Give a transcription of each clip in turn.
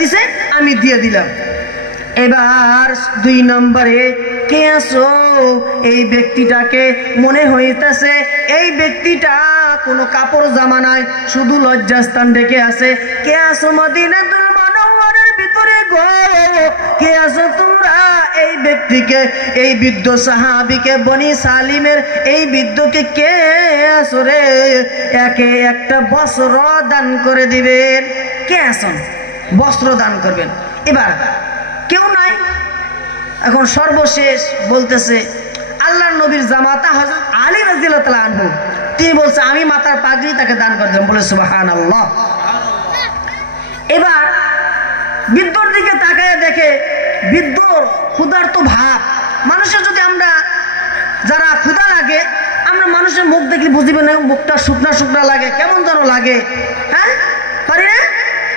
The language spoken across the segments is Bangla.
দিছে, আমি দিয়ে দিলাম। এবার 2 নম্বরে কে আসো? এই ব্যক্তিটাকে মনে হইতেছে এই ব্যক্তিটা কোনো কাপড় জামা নাই, শুধু লজ্জাস্থান ঢেকে আছে। কে আসো মদিনাতুল মুনাওয়ারার ভিতরে গো? কে আসো তোমরা? এই ব্যক্তিকে, এই বৃদ্ধ সাহাবীকে, বনি সালিমের এই বৃদ্ধকে কে আসো রে? একে একটা বস্ত্র দান করে দিবেন। কে আসন? বস্ত্র দান করবেন। এবার কেউ নাই। এখন সর্বশেষ বলতেছে আল্লাহর নবীর জামাতা হযরত আলী রাদিয়াল্লাহু তাআলা আনহু, তিনি বলছে আমি মাথার পাগড়ি তাকে দান করে দিলাম। বলে সুবহানাল্লাহ। এবার বৃদ্ধর দিকে তাকায় দেখে বৃদ্ধর ক্ষুধার্ত ভাব। মানুষের যদি আমরা যারা ক্ষুধা লাগে, আমরা মানুষের মুখ দেখলে বুঝিবে না, মুখটা শুকনা শুকনা লাগে, কেমন যেন লাগে, হ্যাঁ পারি না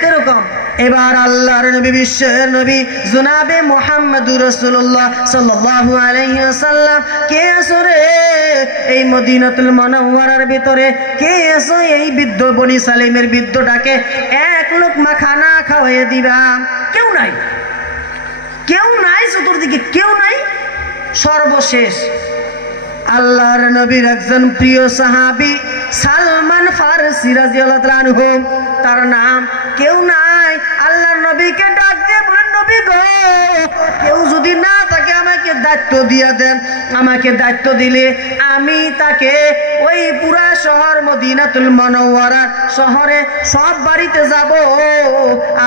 এরকম। এবার আল্লাহর নবী, বিশ্বের নবী জনাবে মুহাম্মদুর রাসূলুল্লাহ সাল্লাল্লাহু আলাইহি ওয়াসাল্লাম, কে আসো রে এই মদিনাতুল মুনাওয়ারার ভিতরে? কে আসো? এই বৃদ্ধ বনি সালিমের বৃদ্ধটাকে এক লোকমা খানা খাওয়াইয়ে দিবাম। কেউ নাই, কেউ নাই, চতুর্দিকে কেউ নাই। সর্বশেষ আল্লাহর নবীর একজন প্রিয় সাহাবী সালমান ফারসি রাদিয়াল্লাহু তাআলা আনহু, তার নাম। কেউ নাই। আল্লাহর নবীকে ডাক দিয়ে বলেন নবী গো, কেউ যদি না থাকে আমাকে দায়িত্ব দিয়ে দেন। আমাকে দায়িত্ব দিলে আমি তাকে ওই পুরা শহর মদিনাতুল মুনাওয়ারা শহরে সব বাড়িতে যাব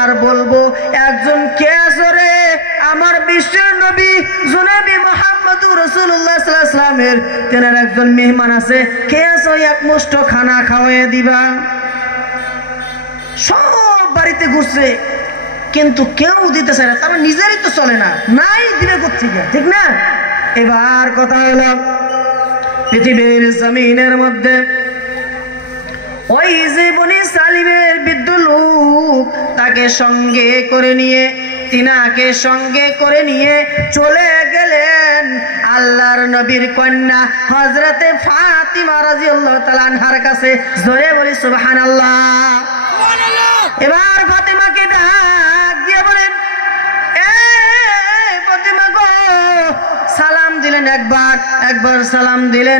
আর বলবো একজন কে আছে রে? আমার বিশ্বের নবী জনাবে মুহাম্মদুর রাসূলুল্লাহ সাল্লাল্লাহু আলাইহি ওয়াসাল্লামের তেনার একজন মেহমান আছে, কে আছে? এক মুষ্ট খানা খাওয়াইয়ে দিবা। সব বাড়িতে ঘুরছে কিন্তু কেউ দিতে চায় না, তার নিজেরই তো চলে না, নাই দিবে কোত্থেকে, ঠিক না? এবার কথা হলো পৃথিবীর জমিনের মধ্যে ওই যে বনি সালিমের বৃদ্ধ লোক, তাকে সঙ্গে করে নিয়ে, তিনাকে সঙ্গে করে নিয়ে চলে গেলেন আল্লাহর নবীর কন্যা হযরতে ফাতিমা রাদিয়াল্লাহু তাআলা আনহার কাছে। জোরে বলি সুবহানাল্লাহ। এবার ফাতিমাকে ডাক দিয়ে বলেন এ ফাতিমা গো, সালাম দিলেন, একবার সালাম দিলেন।